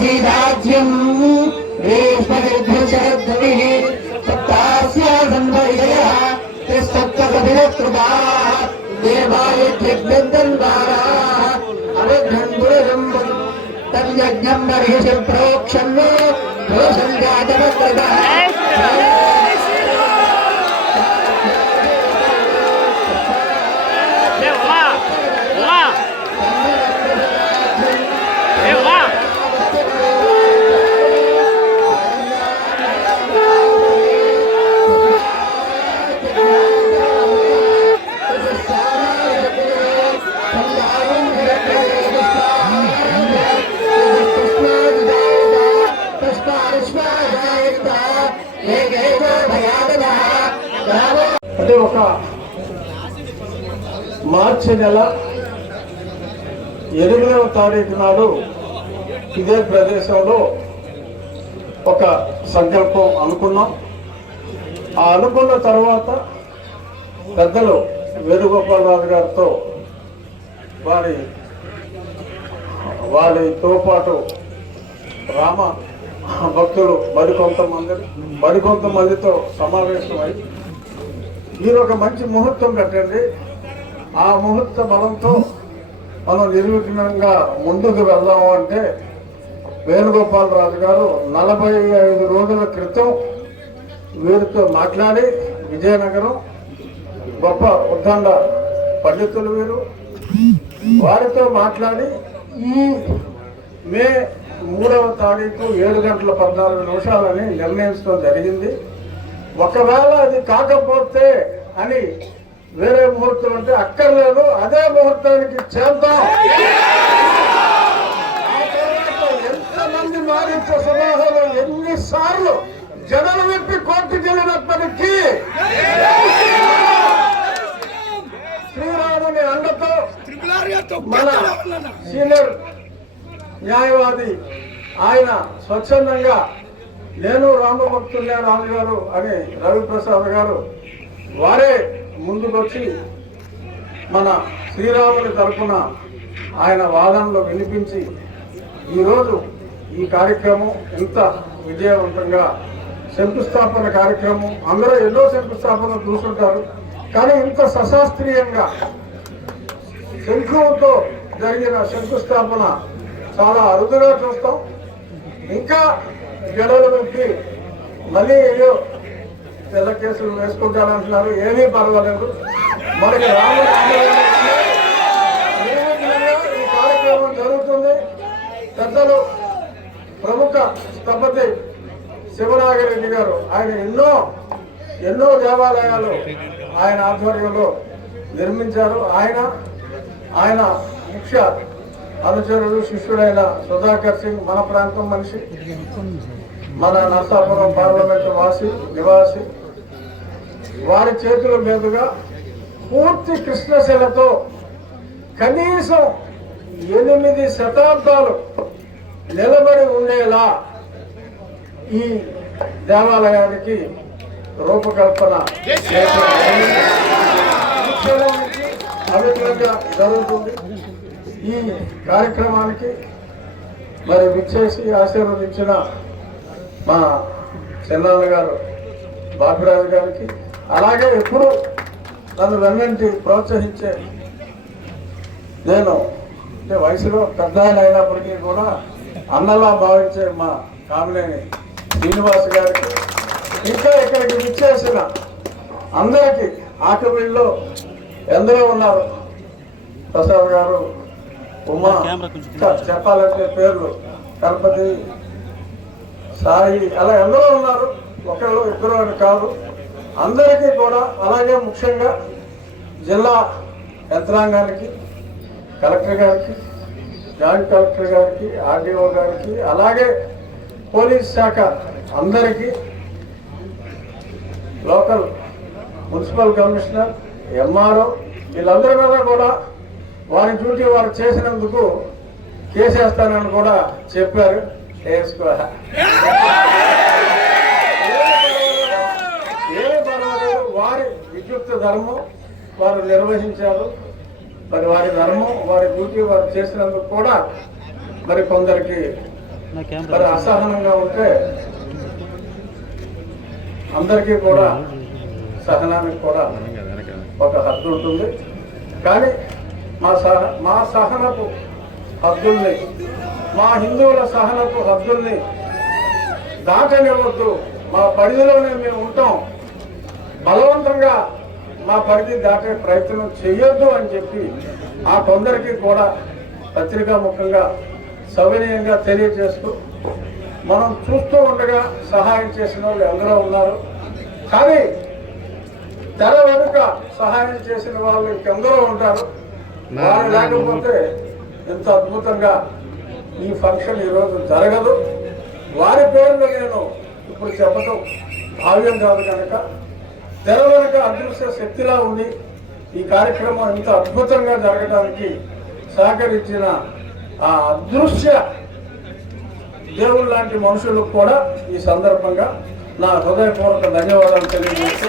आसीदाज्यम् रेष्मनिर्भरशरद्भिः सप्तास्यासन्वयः त्रिसप्तकभिरकृताः देवायभ्यग्निर्दन्वाराः अविघ्नं गुरुसम्पदं तद्यज्ञं बर्हिषि प्रोक्षन्नो दोषं जातमकृतः అంటే ఒక మార్చి నెల 8వ తారీఖు నాడు ఇదే ప్రదేశంలో ఒక సంకల్పం అనుకున్నాం. ఆ అనుకున్న తర్వాత పెద్దలు వేణుగోపాలరాజు గారితో వారితో పాటు రామ భక్తులు మరికొంతమందితో సమావేశమై మీరు ఒక మంచి ముహూర్తం పెట్టండి, ఆ ముహూర్త బలంతో మనం నిర్విఘ్నంగా ముందుకు వెళ్దాము అంటే వేణుగోపాలరాజు గారు 45 రోజుల క్రితం వీరితో మాట్లాడి విజయనగరం గొప్ప ఉద్దండ పండితులు వీరు వారితో మాట్లాడి ఈ మే 3వ తారీఖు 7:14 నిర్ణయించడం జరిగింది. ఒకవేళ అది కాకపోతే అని వేరే ముహూర్తం అంటే అక్కర్లేదు, అదే ముహూర్తానికి చేద్దాం. ఎంతమంది మారించే సమాహంలో ఎన్నిసార్లు జగన్ విప్పి కోర్టుకు వెళ్ళినప్పటికీ శ్రీరాముని అండతో మన సీనియర్ న్యాయవాది ఆయన స్వచ్ఛందంగా నేను రామభక్తుల్నే రాజు గారు అని రవిప్రసాద్ గారు వారే ముందుకొచ్చి మన శ్రీరాముని తరఫున ఆయన వాదనలో వినిపించి ఈరోజు ఈ కార్యక్రమం ఇంత విజయవంతంగా శంకుస్థాపన కార్యక్రమం అందరూ ఎన్నో శంకుస్థాపనలు చూస్తుంటారు, కానీ ఇంత సశాస్త్రీయంగా శంఖుతో జరిగిన శంకుస్థాపన చాలా అరుదుగా చూస్తాం. ఇంకా గడవలు పెట్టి మళ్ళీ ఏదో తెల్ల కేసులు వేసుకుంటారంటున్నారు, ఏమీ పర్వాలేదు. మనకి ఈ కార్యక్రమం జరుగుతుంది. పెద్దలు ప్రముఖ స్థపతి శివనాగిరెడ్డి గారు ఆయన ఎన్నో దేవాలయాలు ఆయన ఆధ్వర్యంలో నిర్మించారు. ఆయన ముఖ్య అనుచరుడు శిష్యుడైన సుధాకర్ సింగ్ మన ప్రాంతం మనిషి, మన నర్సాపురం పార్లమెంటు నివాసి. వారి చేతుల మీదుగా పూర్తి కృష్ణశిలతో కనీసం 8 శతాబ్దాలు నిలబడి ఉండేలా ఈ దేవాలయానికి రూపకల్పన అవిధంగా జరుగుతుంది. ఈ కార్యక్రమానికి మరి విచ్చేసి ఆశీర్వదించిన మా చెన్నాన్న గారు బాపిరాజు గారికి, అలాగే ఎప్పుడు నన్ను వెన్నంటి ప్రోత్సహించే నేను అంటే వయసులో పెద్ద ఆయన అయినప్పటికీ కూడా అన్నలా భావించే మా కామినేని శ్రీనివాస్ గారికి, ఇంకా ఇక్కడికి విచ్చేసిన అందరికీ ఆకబిల్లో ఎందరో ఉన్నారు. ప్రసాద్ గారు, ఉమా, చెప్పాలంటే పేర్లు గణపతి, సాయి, అలా ఎందరో ఉన్నారు. ఒకళ్ళు ఇద్దరు అని కాదు, అందరికీ కూడా. అలాగే ముఖ్యంగా జిల్లా యంత్రాంగానికి, కలెక్టర్ గారికి, జాయింట్ కలెక్టర్ గారికి, ఆర్డీఓ గారికి, అలాగే పోలీస్ శాఖ అందరికీ, లోకల్ మున్సిపల్ కమిషనర్, ఎంఆర్ఓ, వీళ్ళందరి మీద కూడా వారి డ్యూటీ వారు చేసినందుకు కేసేస్తానని కూడా చెప్పారు. వారి విద్యుత్ ధర్మం వారు నిర్వహించారు. మరి వారి ధర్మం, వారి డ్యూటీ వారు చేసినందుకు కూడా మరి కొందరికి మరి అసహనంగా ఉంటే అందరికీ కూడా సహనానికి కూడా ఒక హద్దు ఉంటుంది. కానీ మా సహనపు హద్దుల్ని, మా హిందువుల సహనపు హద్దుల్ని దాటనివ్వద్దు. మా పరిధిలోనే మేము ఉంటాం, బలవంతంగా మా పరిధి దాటే ప్రయత్నం చేయొద్దు అని చెప్పి ఆ కొందరికి కూడా పత్రికాముఖంగా సవినయంగా తెలియజేస్తూ, మనం చూస్తూ ఉండగా సహాయం చేసిన వాళ్ళు ఎందరో ఉన్నారు. కానీ తెర వెనుక సహాయం చేసిన వాళ్ళు ఇంకెందరో ఉంటారు. వారు లేకపోతే ఎంత అద్భుతంగా ఈ ఫంక్షన్ ఈరోజు జరగదు. వారి పేర్లు నేను ఇప్పుడు చెప్పడం భావ్యం కాదు కనుక తెర వెనుక అదృశ్య శక్తిలా ఉండి ఈ కార్యక్రమం ఇంత అద్భుతంగా జరగడానికి సహకరించిన ఆ అదృశ్య దేవుడు లాంటి మనుషులకు కూడా ఈ సందర్భంగా నా హృదయపూర్వక ధన్యవాదాలు తెలియజేస్తూ